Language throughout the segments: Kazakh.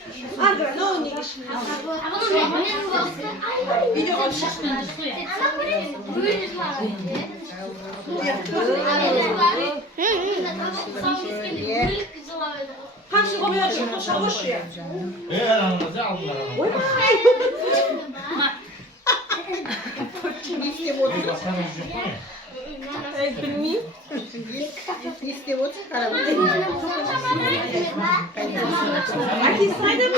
Андра, ну не видеоға шықсын. Қанша қойып шыққан шағыш я? Не істеп отырсың? Білмеймін. Не істеп отырсың? Қарап Әкесі қайда ма?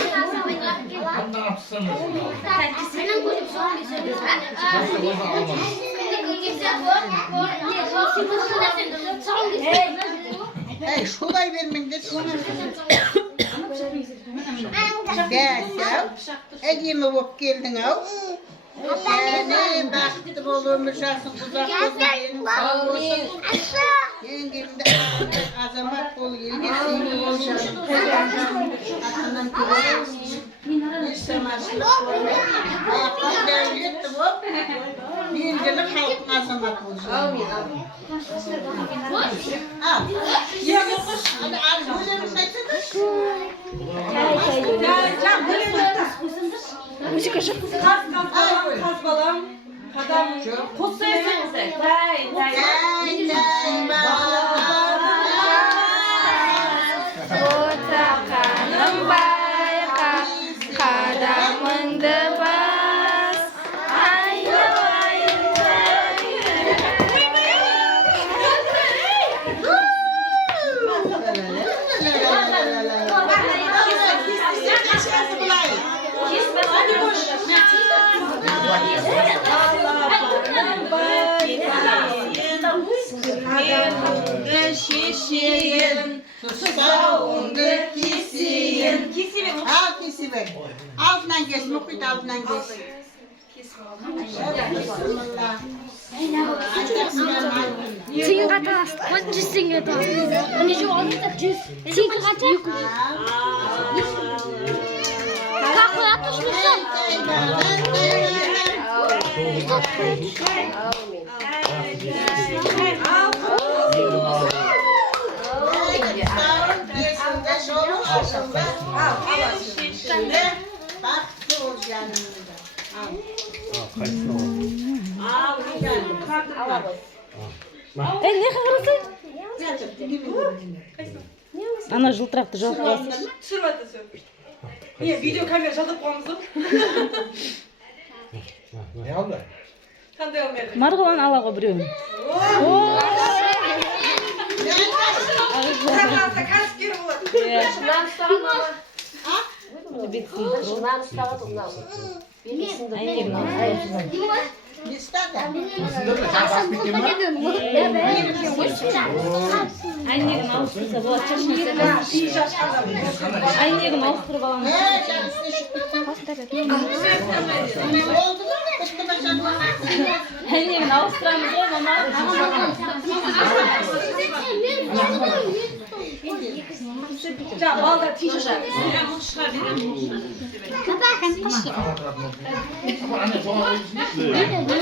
Әй, шулай бермеңдер. Дәсәу, әдемі болып келдің ау. Және бақытты бол, өмір жасың ұзақ болсын. Еңгеңді азамат бол, елге сыйлы бол, атынан көресің. Еш самашылық болмай, аяқтан дәулетті бол, белгілі халықтың азаматы бол. Ал, өлемін айтсаңдаршы. Қаз балам, қадам, қоса есіңізді. Отақаным байқа, қадамыңды бас. Шешейін, тысауыңды кесейін. Ал кесебек. Алдынан кес, мұхит алдынан кес. Тиын қата астық, 100 теңге тұрады. Оны жоқ алыңыздар, 100. Тиын қанша? 200. Қақы атыш болсын. Бақытты бол жанымызда. Не қағырысың? Ана жылтырақты жауып қыласың. Түсіріп атасың. Не, видеокамера жалдап қоямыз ғой. Ne oldu? Қандай алмайды. Марғұлан алаға біреуін. Қағазда кәсіпкер болады. Не стада? Sınırda çarpaz bitti mi? Әйнегін ауыстырса болады, чашмаса. Әйнегін ауыстырып аламыз. Жанысына шықпеттен. Oldu mu? Bitti mi canım? Әйнегін ауыстырамыз ғой, мама. Жа, балдар тиже жа. Ama anne sonra